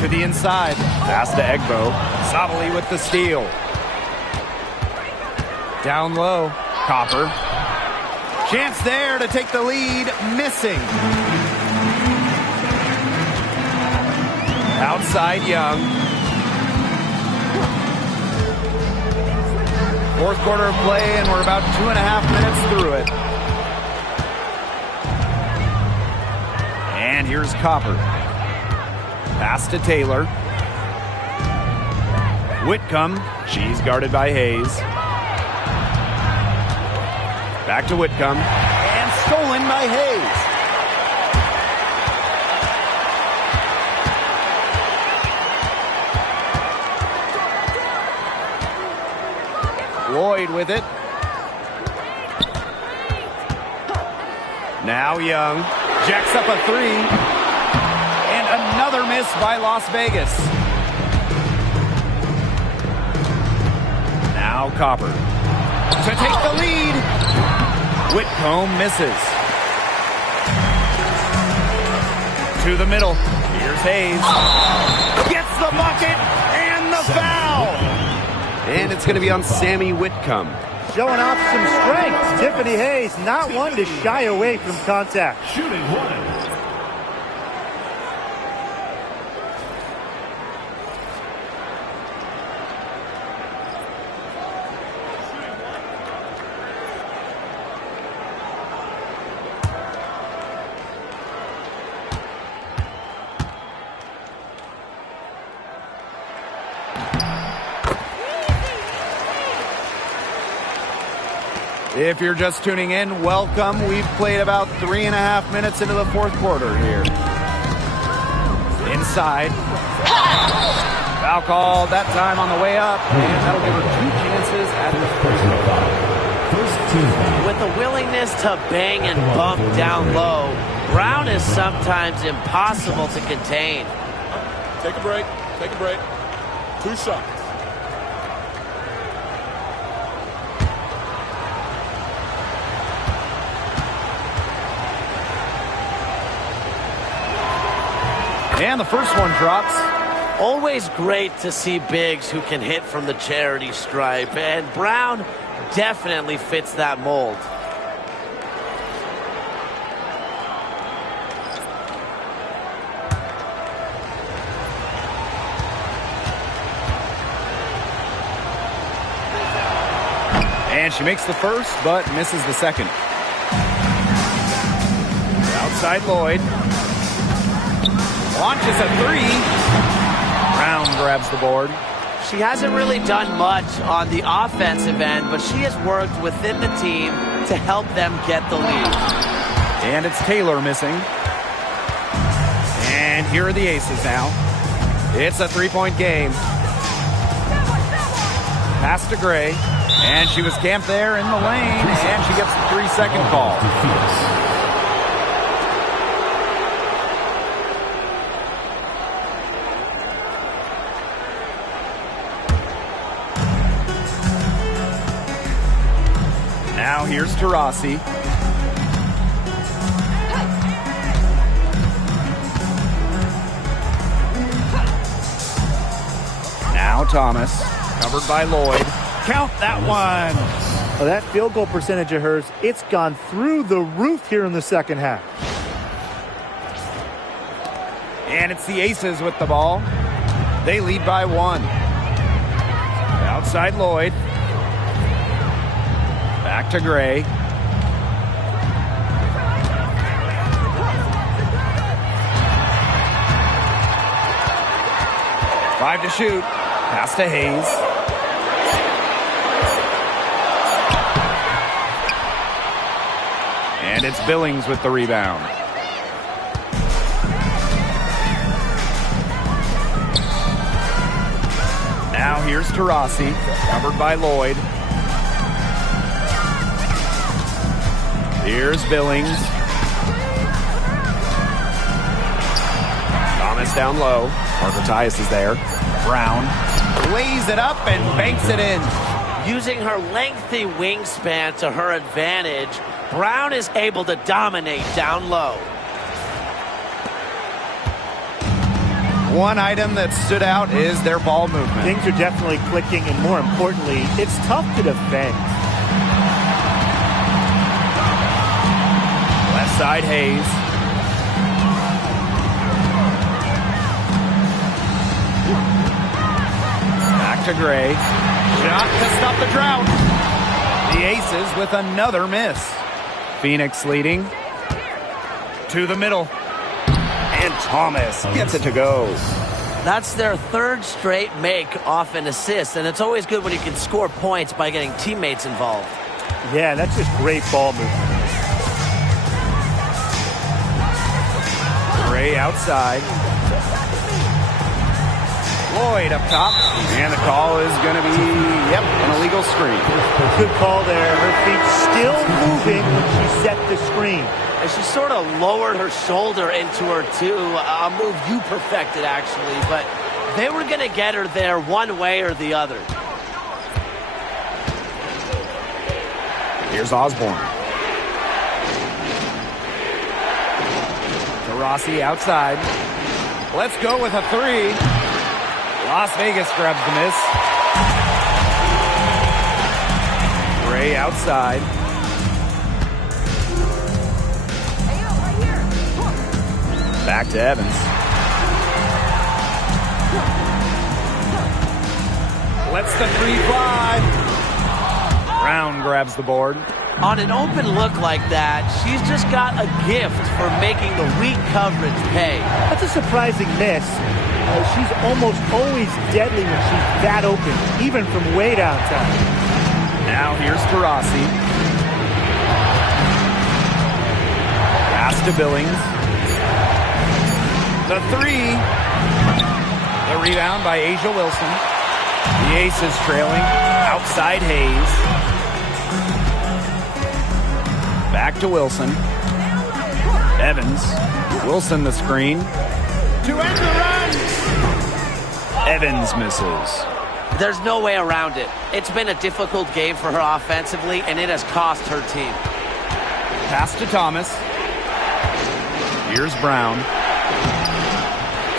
To the inside. Pass to Egbo. Sabali with the steal. Down low. Copper. Chance there to take the lead. Missing. Outside Young. Fourth quarter of play, and we're about 2.5 minutes through it. And here's Copper. Pass to Taylor. Whitcomb. She's guarded by Hayes. Back to Whitcomb. And stolen by Hayes. Lloyd with it. Now Young jacks up a 3. And another miss by Las Vegas. Now Copper. To take the lead. Whitcomb misses. To the middle. Here's Hayes. Gets the bucket and the foul. And it's going to be on Sammy Whitcomb. Showing off some strength. Tiffany Hayes, not one to shy away from contact. Shooting 1. If you're just tuning in, welcome. We've played about 3.5 minutes into the fourth quarter here. Inside. Foul called that time on the way up, and that'll give her 2 chances at the first team. With a willingness to bang and bump down low, Brown is sometimes impossible to contain. Take a break. Take a break. 2 shots. And the first one drops. Always great to see bigs who can hit from the charity stripe, and Brown definitely fits that mold. And she makes the first, but misses the second. Outside Lloyd. Launches a 3. Brown grabs the board. She hasn't really done much on the offensive end, but she has worked within the team to help them get the lead. And it's Taylor missing. And here are the aces now. It's a 3-point game. Pass to Gray. And she was camped there in the lane, and she gets the 3-second call. Now here's Taurasi. Now Thomas, covered by Lloyd. Count that one. Well, that field goal percentage of hers, it's gone through the roof here in the second half. And it's the Aces with the ball. They lead by 1. Outside Lloyd. Back to Gray. Five to shoot. Pass to Hayes. And it's Billings with the rebound. Now here's Taurasi, covered by Lloyd. Here's Billings. Thomas down low. Marcotias is there. Brown lays it up and banks it in. Using her lengthy wingspan to her advantage, Brown is able to dominate down low. One item that stood out is their ball movement. Things are definitely clicking, and more importantly, it's tough to defend. Left side, Hayes. Back to Gray. Shot to stop the drought. The Aces with another miss. Phoenix leading. To the middle. And Thomas gets it to go. That's their 3rd straight make off an assist, and it's always good when you can score points by getting teammates involved. Yeah, that's just great ball movement. Gray outside. Lloyd up top. And the call is going to be, an illegal screen. Good call there. Her feet still moving when she set the screen. And she sort of lowered her shoulder into her, too. A move you perfected, actually. But they were going to get her there one way or the other. Here's Osborne. Taurasi outside. Let's go with a 3. Las Vegas grabs the miss. Gray outside. Back to Evans. Lets the 3 fly. Brown grabs the board. On an open look like that, she's just got a gift for making the weak coverage pay. That's a surprising miss. She's almost always deadly when she's that open, even from way downtown. Now here's Taurasi. to Billings. The three. The rebound by Asia Wilson. The Aces trailing. Outside Hayes. Back to Wilson. Evans. Wilson the screen. To end the run. Evans misses. There's no way around it. It's been a difficult game for her offensively, and it has cost her team. Pass to Thomas. Here's Brown.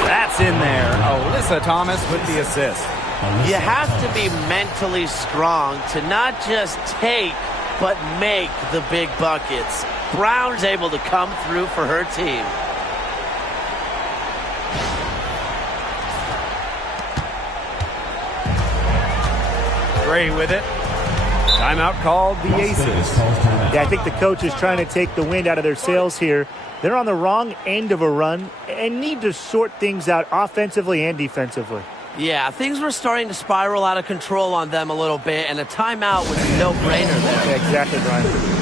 That's in there. Alyssa Thomas with the assist. You have to be mentally strong to not just take, but make the big buckets. Brown's able to come through for her team. Gray with it. Timeout called the Aces. Yeah, I think the coach is trying to take the wind out of their sails here. They're on the wrong end of a run and need to sort things out offensively and defensively. Yeah, things were starting to spiral out of control on them a little bit, and a timeout was a no-brainer there. Yeah, exactly, Brian.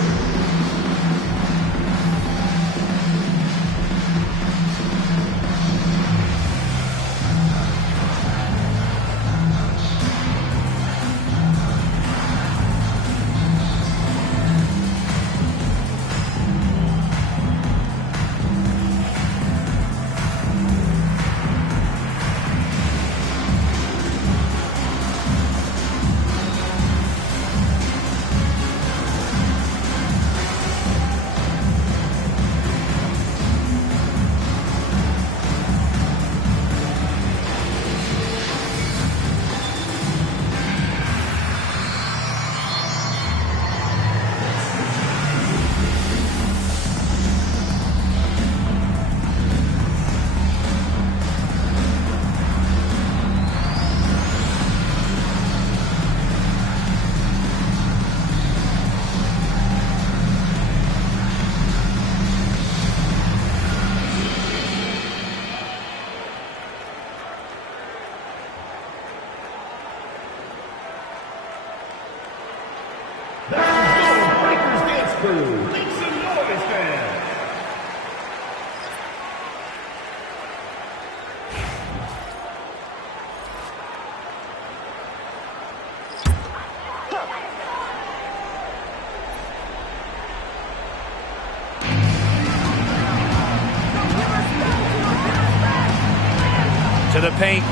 To the paint.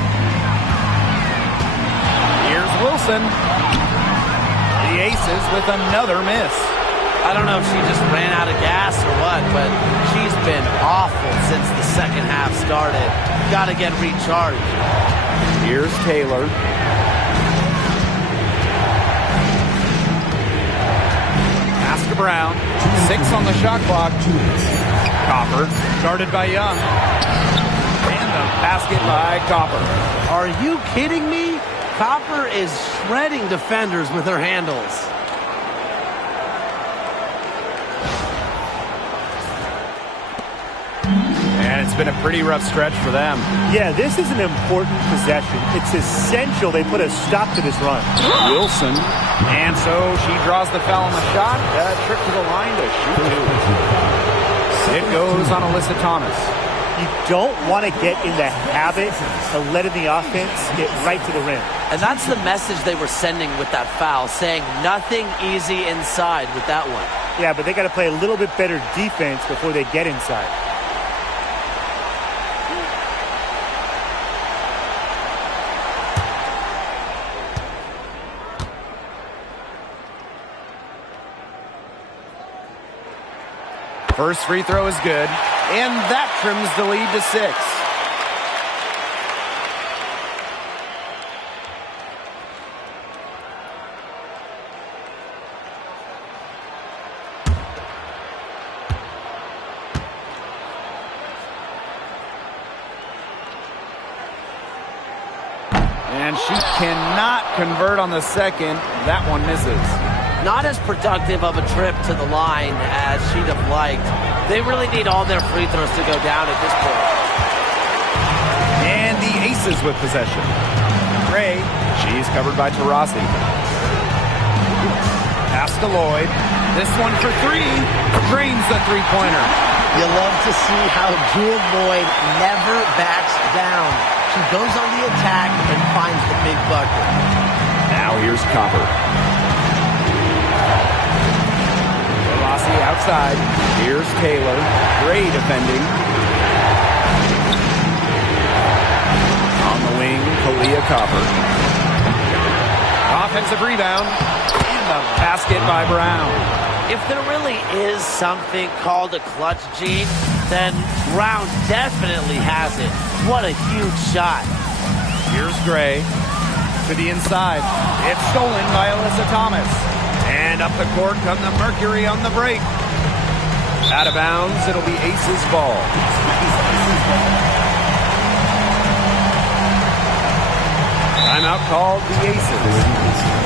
Here's Wilson. The Aces with another miss. I don't know if she just ran out of gas or what, but she's been awful since the second half started. Got to get recharged. Here's Taylor. Pass to Brown. 6 on the shot clock. Copper. Guarded by Young. And the basket by Copper. Are you kidding me? Copper is shredding defenders with her handles. And it's been a pretty rough stretch for them. Yeah, this is an important possession. It's essential they put a stop to this run. Wilson. And so she draws the foul on the shot. Trip to the line to shoot two. It goes on Alyssa Thomas. You don't want to get in the habit of letting the offense get right to the rim. And that's the message they were sending with that foul, saying nothing easy inside with that one. Yeah, but they got to play a little bit better defense before they get inside. First free throw is good, and that trims the lead to 6. And she cannot convert on the second. That one misses. Not as productive of a trip to the line as she'd have liked. They really need all their free throws to go down at this point. And the Aces with possession. Gray, she's covered by Taurasi. Pass to Lloyd. This one for 3. Drains the three-pointer. You love to see how Jewel Boyd never backs down. She goes on the attack and finds the big bucket. Now here's Copper. Velocity outside. Here's Taylor. Great defending. On the wing, Kalia Copper. Offensive rebound. And a basket by Brown. If there really is something called a clutch gene, then Brown definitely has it. What a huge shot. Here's Gray to the inside. It's stolen by Alyssa Thomas. And up the court come the Mercury on the break. Out of bounds, it'll be Aces ball. Timeout called the Aces.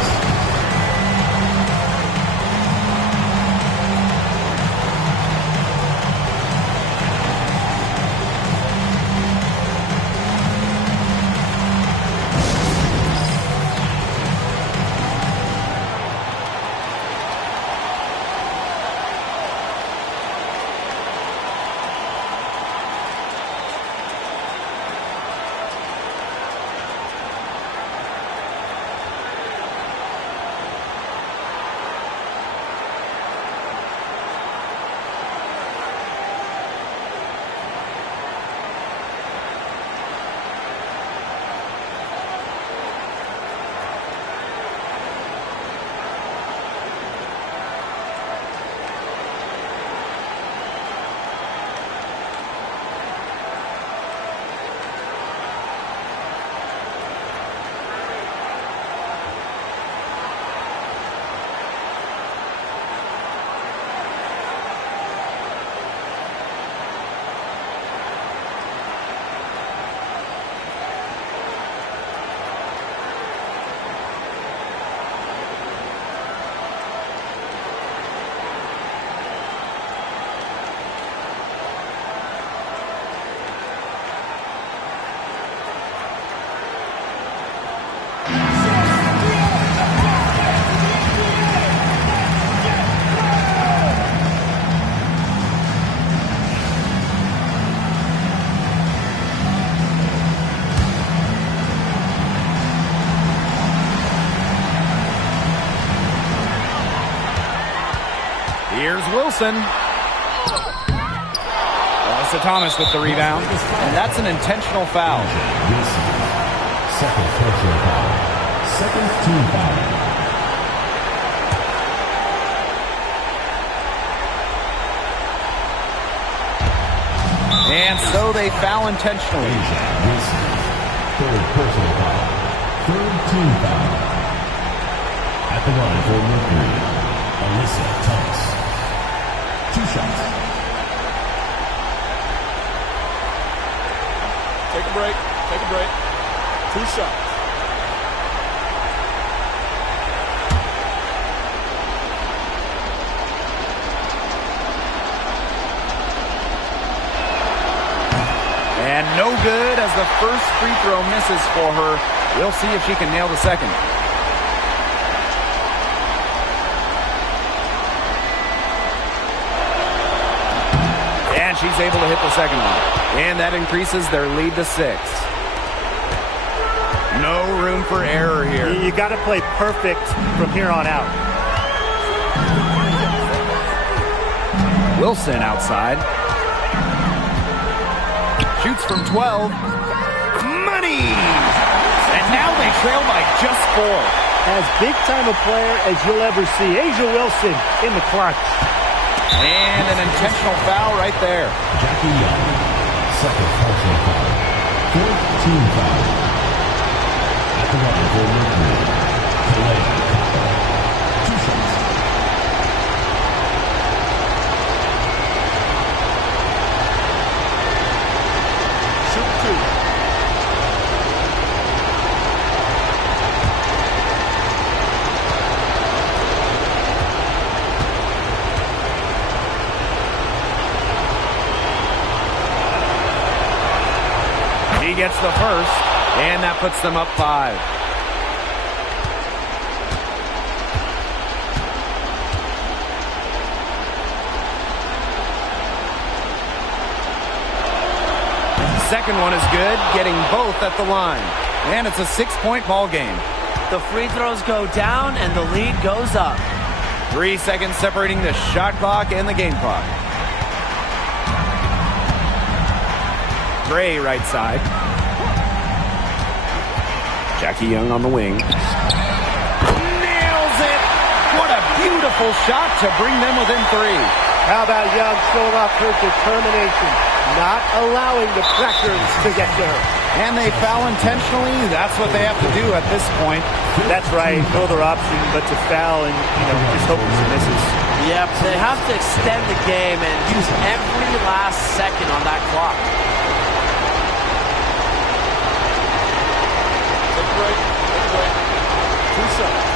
Here's Wilson. Alyssa Thomas with the rebound. And that's an intentional foul. Second personal foul. Second team foul. And so they foul intentionally. Third personal foul. Third team foul. At the line for Mercury, Alyssa Thomas. 2 shots. Take a break. Take a break. 2 shots. And no good as the first free throw misses for her. We'll see if she can nail the second. And she's able to hit the second one. And that increases their lead to 6. No room for error here. You got to play perfect from here on out. Wilson outside. Shoots from 12. Money! And now they trail by just 4. As big time a player as you'll ever see. Asia Wilson in the clutch. And an intentional foul right there. Jackie Young. Second personal foul. Fourth team foul. At the line for Mercury, Kalia Copper. 2 shots. Shoot 2. He gets the first, and that puts them up 5. Second one is good, getting both at the line. And it's a 6-point ball game. The free throws go down and the lead goes up. 3 seconds separating the shot clock and the game clock. Gray right side. Jackie Young on the wing. Nails it! What a beautiful shot to bring them within 3. How about Young showing off her determination, not allowing the pressure to get to her. And they foul intentionally. That's what they have to do at this point. That's right. No other option but to foul and, just hope she misses. Yep, they have to extend the game and use every last second on that clock. Take a break. 2 seconds.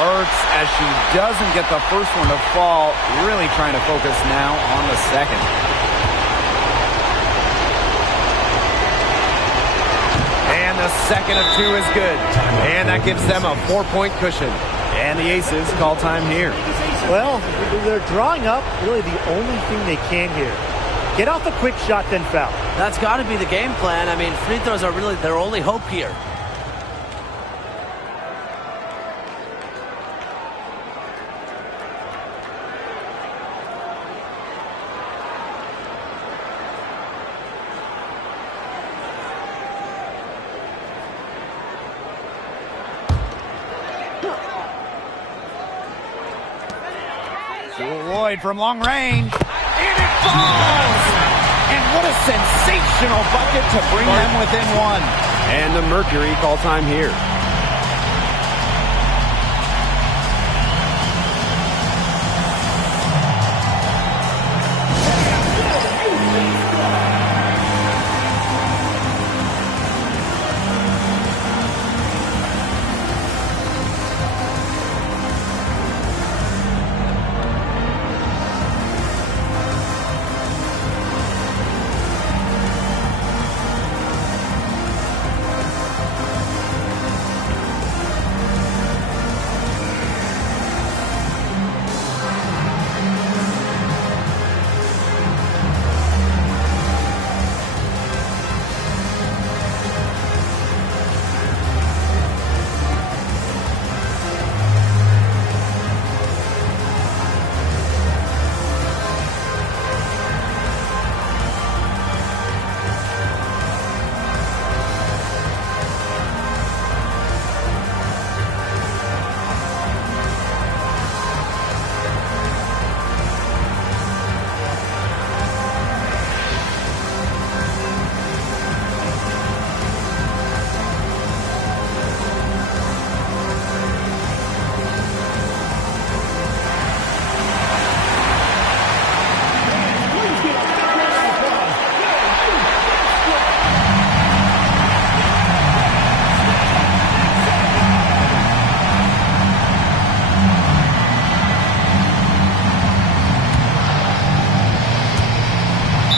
Hurts as she doesn't get the first one to fall. Really trying to focus now on the second. And the second of 2 is good. And that gives them a 4-point cushion. And the Aces call time here. Well, they're drawing up really the only thing they can here. Get off a quick shot, then foul. That's got to be the game plan. I mean, free throws are really their only hope here. Lloyd from long range. And it falls! And what a sensational bucket to bring them within 1. And the Mercury call time here.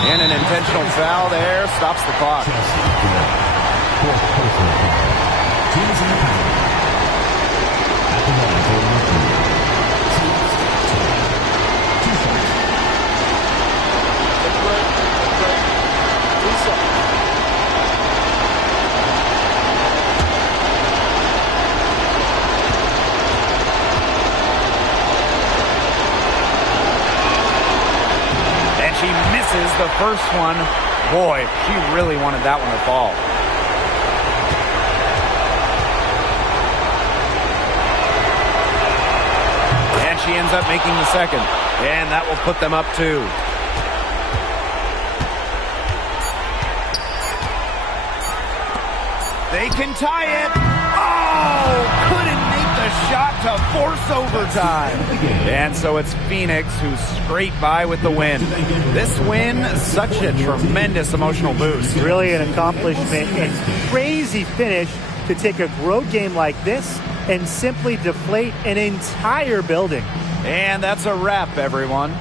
And an intentional foul there stops the clock. She misses the first one. Boy, she really wanted that one to fall. And she ends up making the second. And that will put them up 2. They can tie it. Oh, couldn't make the shot to force overtime. And so it's Phoenix who scraped by with the win. This win, such a tremendous emotional boost. Really an accomplishment and crazy finish to take a road game like this and simply deflate an entire building. And that's a wrap, everyone.